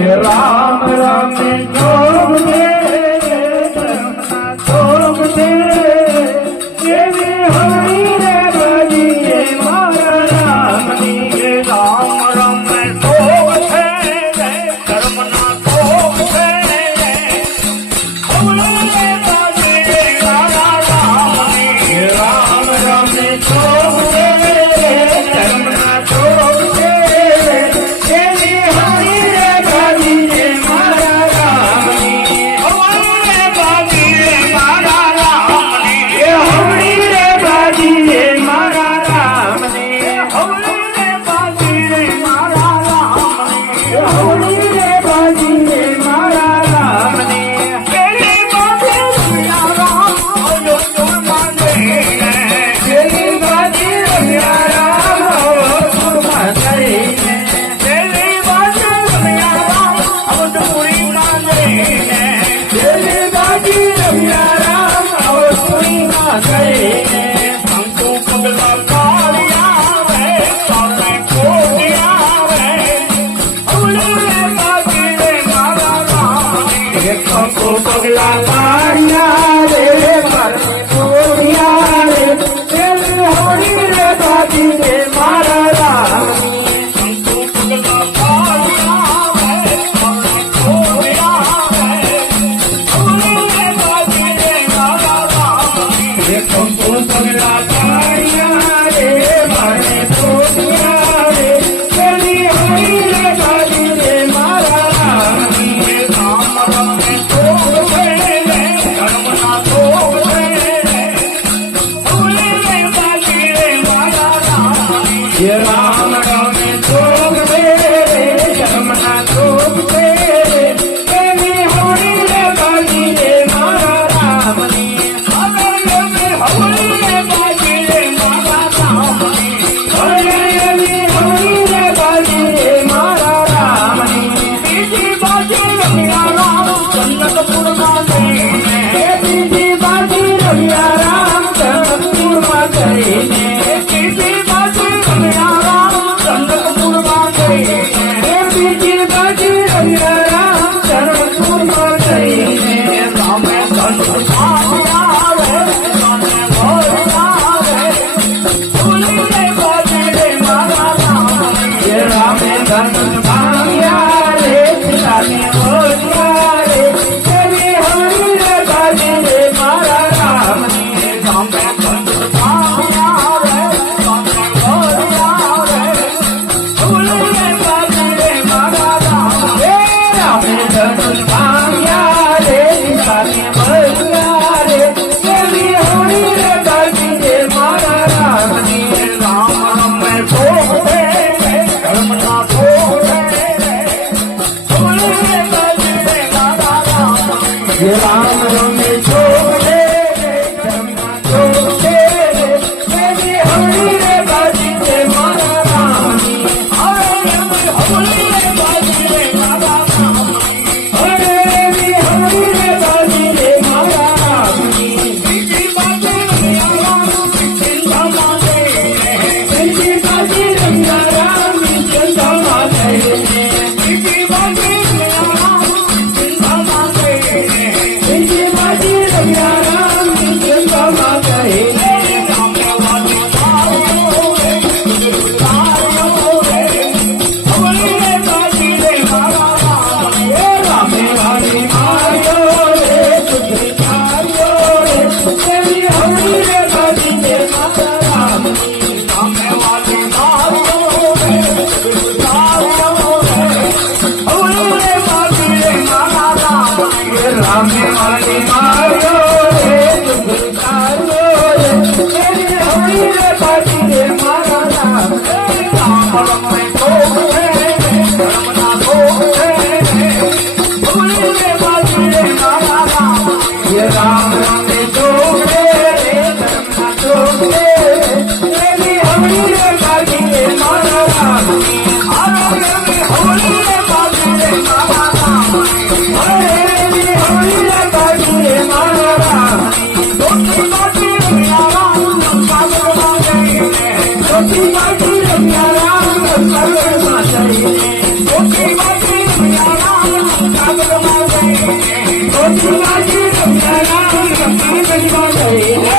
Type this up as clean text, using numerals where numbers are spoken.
राम राम जोग दे जोग दे देवी हरि रे बाजी मारा राम नी राम राम जोग दे धर्म ना जोग दे हरि बाजी मारा राम नी राम राम जोग दे धर्म ना जोग दे देवी हरि रे बाजी मारा राम नी हरि बाजी मारा राम नी हरि रे बाजी मारा राम नी हरि बाजी मारा राम नी हरि रे बाजी मारा राम नी तेरी बाजी रमिया राम जो जो माने तेरी बाजी रमिया राम जो माने तेरी बाजी रमिया राम अब तो पूरी माने तेरी बाजी रमिया राम अब पूरी माने हमको पगला कालिया वे सामने को दिया वे हरि बाजी मारा राम नी हमको पगला कालिया रे पर दिया रे तेरी हरि रे बाजी मारा राम नी हमको पगला कालिया वे सामने को दिया वे हरि बाजी मारा राम नी हमको पगला कालिया रे मारे दिया रे तेरी हरि रे बाजी मारा राम नी राम राम जोग दे धर्म ना जोग दे हरि बाजी मारा राम नी राम राम जोग दे धर्म ना जोग दे तेरी हरि रे बाजी मारा राम नी हरि बाजी मारा राम नी हरि रे बाजी मारा राम नी बीजी बाजी रमिया राम जन्नतपुर माते बीजी बाजी रमिया राम जन्नतपुर माते बीजी बाजी रमिया राम जन्नतपुर माते बीजी बाजी रमिया राम जन्नतपुर माते राम धनुष आया रे राम भोला रे फूली रे बाजी मारा राम नी राम धनुष आया रे राम भोला रे तेरी हरि रे बाजी मारा राम नी राम धनुष आया रे राम भोला रे फूली रे बाजी मारा राम रे राम धनुष आया रे राम भोला रे तेरी हरि रे बाजी मारा राम नी राम राम जोग दे धर्म ना जोग दे हरि बाजी मारा राम नी राम राम जोग दे धर्म ना जोग दे तेरी हरि रे बाजी मारा राम नी हरि बाजी मारा राम नी हरि रे बाजी मारा राम नी बीजी बाजी रमिया राम चिंता माने बीजी बाजी रमिया राम चिंता माने बीजी बाजी रमिया राम चिंता माने बीजी बाजी रमिया राम चिंता माने राम वाली मारो रे तारो रे हरि रे बाजी मारा राम नी राम वाली मारो रे तारो रे तेरी हरि रे बाजी मारा राम नी राम वाली मारो रे तारो रे हरि रे बाजी मारा राम नी राम वाली मारो रे तारो रे तेरी हरि रे बाजी मारा राम नी राम राम जोग दे धर्म ना जोग दे हरि रे बाजी मारा राम नी राम राम जोग दे धर्म ना जोग दे तेरी हरि रे बाजी मारा राम नी हरि रे बाजी मारा राम नी हरि रे बाजी मारा राम नी दोती बाजी रमिया राम Hare